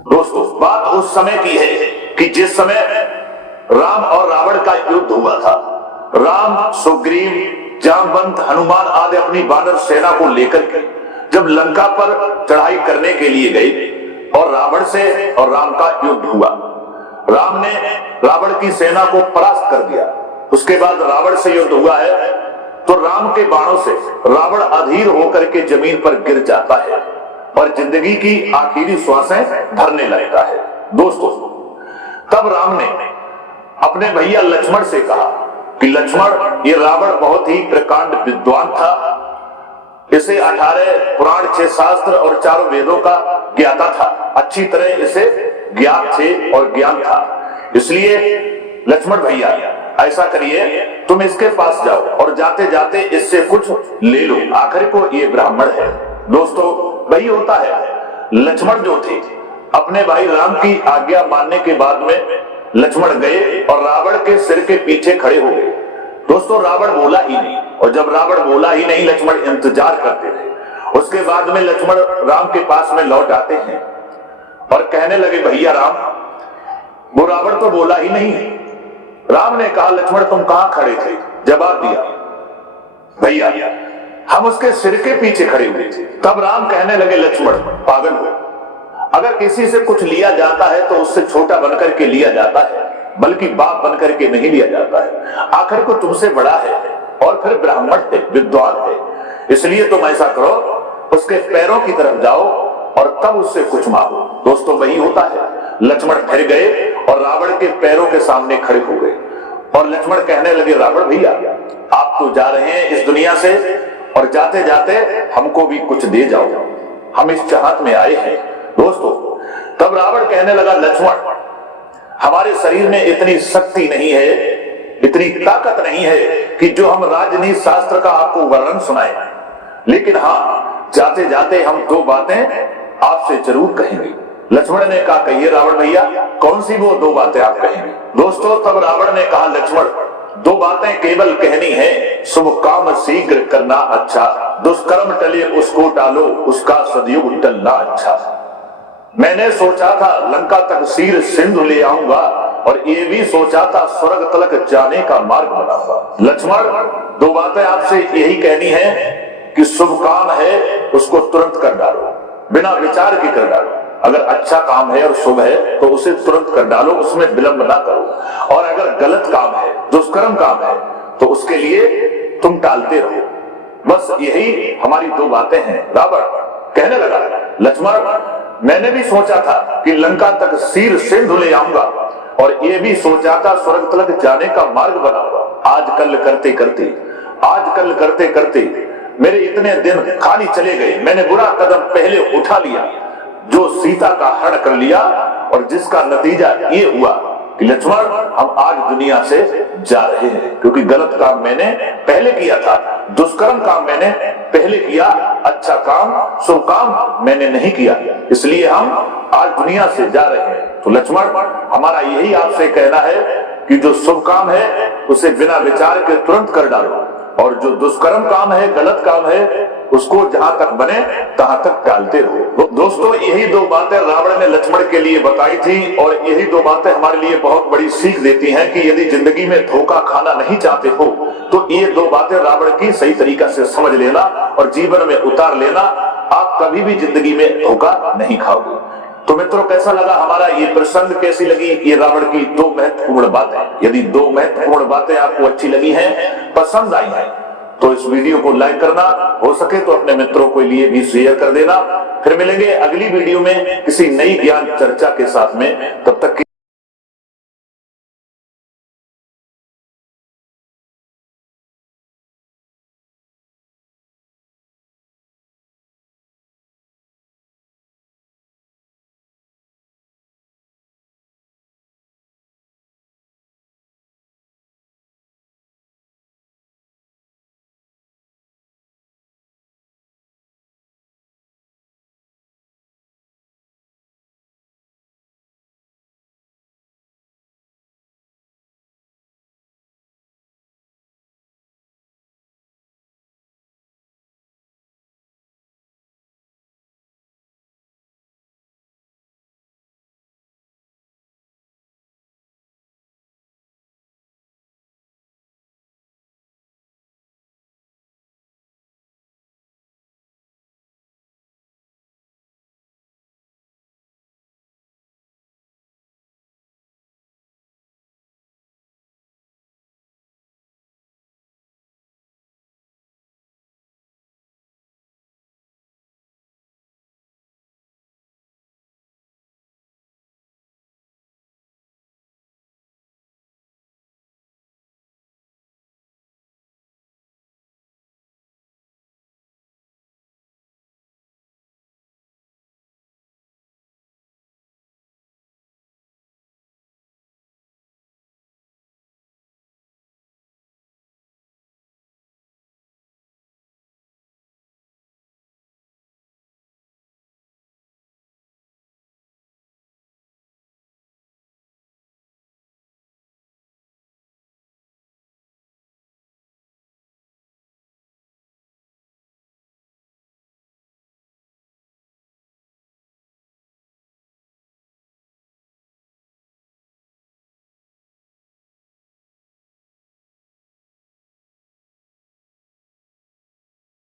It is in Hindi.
दोस्तों, बात उस समय की है कि जिस समय राम और रावण का युद्ध हुआ था। राम, सुग्रीव, जामवंत, हनुमान आदि अपनी वानर सेना को लेकर के जब लंका पर चढ़ाई करने के लिए गए और रावण से और राम का युद्ध हुआ। राम ने रावण की सेना को परास्त कर दिया। उसके बाद रावण से युद्ध हुआ है तो राम के बाणों से रावण अधीर होकर के जमीन पर गिर जाता है और जिंदगी की आखिरी श्वासें भरने लगता है। दोस्तों, तब राम ने अपने भैया लक्ष्मण से कहा कि लक्ष्मण, ये रावण बहुत ही प्रकांड विद्वान था। इसे 18 पुराण, 6 शास्त्र और 4 वेदों का ज्ञाता था। अच्छी तरह इसे ज्ञात थे और ज्ञान था। इसलिए लक्ष्मण भैया, ऐसा करिए, तुम इसके पास जाओ और जाते जाते इससे कुछ ले लो। आखिर को ये ब्राह्मण है। दोस्तों, वही होता है। लक्ष्मण जो थे, अपने भाई राम की आज्ञा मानने के बाद में लक्ष्मण गए और रावण के सिर के पीछे खड़े हो गए। दोस्तों, रावण बोला ही नहीं, और जब रावण बोला ही नहीं, लक्ष्मण इंतजार करते थे। उसके बाद में लक्ष्मण राम के पास में लौट आते हैं और कहने लगे, भैया राम, वो रावण तो बोला ही नहीं। राम ने कहा, लक्ष्मण तुम कहां खड़े थे? जवाब दिया, भैया हम उसके सिर के पीछे खड़े हुए थे। तब राम कहने लगे, लक्ष्मण पागल हो, अगर किसी से कुछ लिया जाता है तो उससे छोटा बनकर के लिया जाता है, बल्कि बाप बनकर के नहीं लिया जाता है। आखिर को तुमसे बड़ा है और फिर ब्राह्मण है, विद्वान है। इसलिए तुम ऐसा करो, उसके पैरों की तरफ जाओ और तब उससे कुछ मांगो। दोस्तों, वही होता है। लक्ष्मण फिर गए और रावण के पैरों के सामने खड़े हो गए और लक्ष्मण कहने लगे, रावण भैया, आप तो जा रहे हैं इस दुनिया से और जाते जाते हमको भी कुछ दे जाओ, हम इस चाहत में आए हैं। दोस्तों, तब रावण कहने लगा, लक्ष्मण, हमारे शरीर में इतनी शक्ति नहीं है, इतनी ताकत नहीं है कि जो हम राजनीति शास्त्र का आपको वर्णन सुनाए, लेकिन हाँ, जाते जाते हम 2 बातें आपसे जरूर कहेंगे। लक्ष्मण ने कहा, कहिए रावण भैया, कौन सी वो 2 बातें आप कहेंगे? दोस्तों, तब रावण ने कहा, लक्ष्मण 2 बातें केवल कहनी है। शुभ काम शीघ्र करना अच्छा, दुष्कर्म टले उसको टालो, उसका सदयुग टलना अच्छा। मैंने सोचा था लंका तक सीर सिंधु ले आऊंगा और ये भी सोचा था स्वर्ग तलक जाने का मार्ग बनाऊंगा। लक्ष्मण, 2 बातें आपसे यही कहनी है कि शुभ काम है उसको तुरंत कर डालो, बिना विचार के कर डालो। अगर अच्छा काम है और शुभ है तो उसे तुरंत कर डालो, उसमें विलंब ना करो। और अगर गलत काम है, दुष्कर्म काम है, तो उसके लिए तुम टालते रहो। बस यही हमारी 2 बातें हैं। रावण कहने लगा, लक्ष्मण, मैंने भी सोचा था कि लंका तक सीर सिंधु ले आऊंगा और ये भी सोचा था स्वर्ग तलक जाने का मार्ग बनाऊंगा। आजकल करते करते मेरे इतने दिन खाली चले गए। मैंने बुरा कदम पहले उठा लिया जो सीता का हरण कर लिया, और जिसका नतीजा ये हुआ कि लक्ष्मण, हम आज दुनिया से जा रहे हैं, क्योंकि गलत काम मैंने पहले किया था, दुष्कर्म काम मैंने पहले किया, अच्छा काम, शुभ काम मैंने नहीं किया, इसलिए हम आज दुनिया से जा रहे हैं। तो लक्ष्मण, हमारा यही आपसे कहना है कि जो शुभ काम है उसे बिना विचार के तुरंत कर डालो, और जो दुष्कर्म काम है, गलत काम है, उसको जहां तक बने तहां तक टालते रहो। दोस्तों, यही 2 बातें रावण ने लक्ष्मण के लिए बताई थी और यही 2 बातें हमारे लिए बहुत बड़ी सीख देती हैं कि यदि जिंदगी में धोखा खाना नहीं चाहते हो तो ये 2 बातें रावण की सही तरीका से समझ लेना और जीवन में उतार लेना। आप कभी भी जिंदगी में धोखा नहीं खाओगे। तो मित्रों, कैसा लगा हमारा ये प्रसंग? कैसी लगी ये रावण की 2 महत्वपूर्ण बातें? यदि 2 महत्वपूर्ण बातें आपको अच्छी लगी हैं, पसंद आई हैं, तो इस वीडियो को लाइक करना, हो सके तो अपने मित्रों के लिए भी शेयर कर देना। फिर मिलेंगे अगली वीडियो में किसी नई ज्ञान चर्चा के साथ में। तब तक